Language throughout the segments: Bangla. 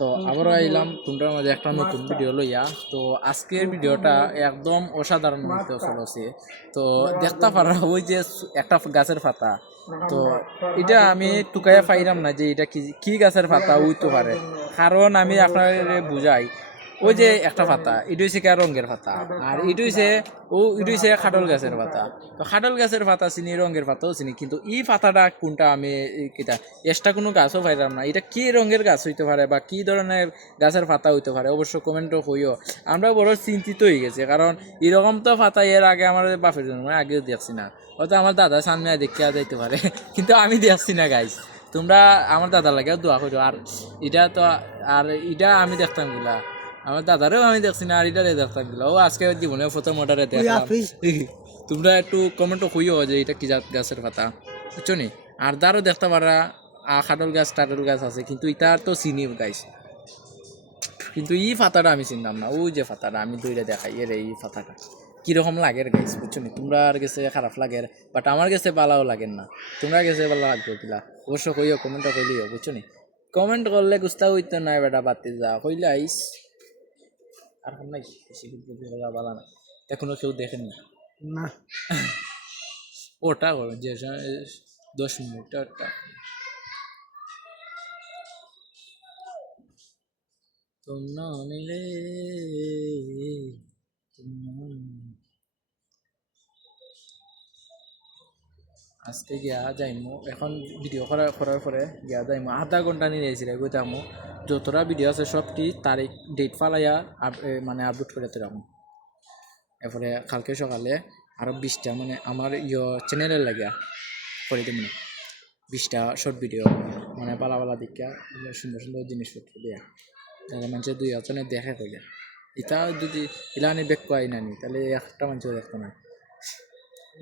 তো আবারও আইলাম তোমরা মাঝে একটা নতুন ভিডিও লইয়া। তো আজকের ভিডিওটা একদম অসাধারণ হইতে চলছে। তো দেখতে পারা ওই যে একটা গাছের পাতা, তো এটা আমি টুকাইয়া পাইলাম না যে এটা কি কি গাছের পাতা হইতে পারে, কারণ আমি আপনার বুঝাই। ওই যে একটা পাতা, এটা হচ্ছে কে রঙের পাতা, আর এটা হচ্ছে এটা হচ্ছে খাটল গাছের পাতা। তো খাটল গাছের পাতা চিনি, রঙের পাতাও চিনি, কিন্তু এই পাতাটা কোনটা আমি কিটা এক্সট্রা কোনো গাছও পাইলাম না। এটা কি রঙের গাছ হইতে পারে বা কি ধরনের গাছের পাতা হইতে পারে, অবশ্য কমেন্টও হইও। আমরা বড় চিন্তিত হয়ে গেছি, কারণ এরকম তো পাতা এর আগে আমার বাপের জন্য আগেও দেখছি না। হয়তো আমার দাদা সামনে দেখিয়া যাইতে পারে, কিন্তু আমি দেখছি না গাইস। তোমরা আমার দাদার লাগেও দোয়া করো। আর এটা তো, আর এটা আমি দেখতাম গুলা, আমার দাদারেও আমি দেখছি না, আর এটারে দেখতাম গুলা। ও আজকে জীবনে প্রথম অর্ডারে দেখলাম। তোমরা একটু কমেন্টও কইও যে এটা কি জাত গাছের পাতা, বুঝছো নি? আর দারও দেখতে পারা খাটল গাছ টাটল গাছ আছে, কিন্তু এটা তো চিনি গাইস, কিন্তু এই পাতাটা আমি চিনতাম না। ওই যে পাতাটা আমি দইটা দেখাই এর, এই পাতাটা কিরকম লাগে গাইস, বুঝছো নি? তোমরা আর গেছে খারাপ লাগে, বাট আমার কাছে ভালোও লাগে না। তোমরা গেছে ভালো লাগবে কিলা অবশ্য কইও, কমেন্টটা কইলিও, বুঝছো নি? কমেন্ট করলে গুস্তা হইতে নাই বেটা, বাড়তে যা কইলে আইস। আর কোন নাই বেশি ভালো না, এখনো কেউ দেখেন না। ওটা যে 10 মিনিট ওটা তোমরা নিলে আজকে গিয়া যাইমু, এখন ভিডিও করার পরে গিয়া যাইমু। আধা ঘন্টা নিয়ে যাইছিল যাইমু, যতটা ভিডিও আছে সবটি তারিখ ডেট ফালাইয়া মানে আপলোড করে দিলাম। এরপরে কালকে সকালে আরও 20টা মানে আমার চ্যানেলের লাগিয়া করে দিই, 20টা শর্ট ভিডিও, মানে পালা পালা দিকা সুন্দর সুন্দর জিনিসপত্র দিয়া, তাহলে মানুষের 2 জনে দেখে কইলে। এটা যদি ইলানি বেক কয় নানি, তাহলে একটা মানুষও দেখতো না।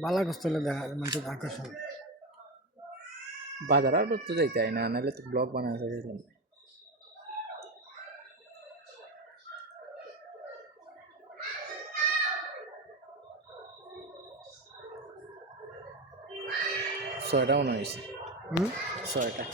বালা কষ্টলে দেখা মানুষের আকর্ষণ। বাজার আর তো যাইতে হয় না, নাহলে তো ব্লগ বানাতে চাইছিলাম। ছয়টা মনে হয়েছে, 6টা।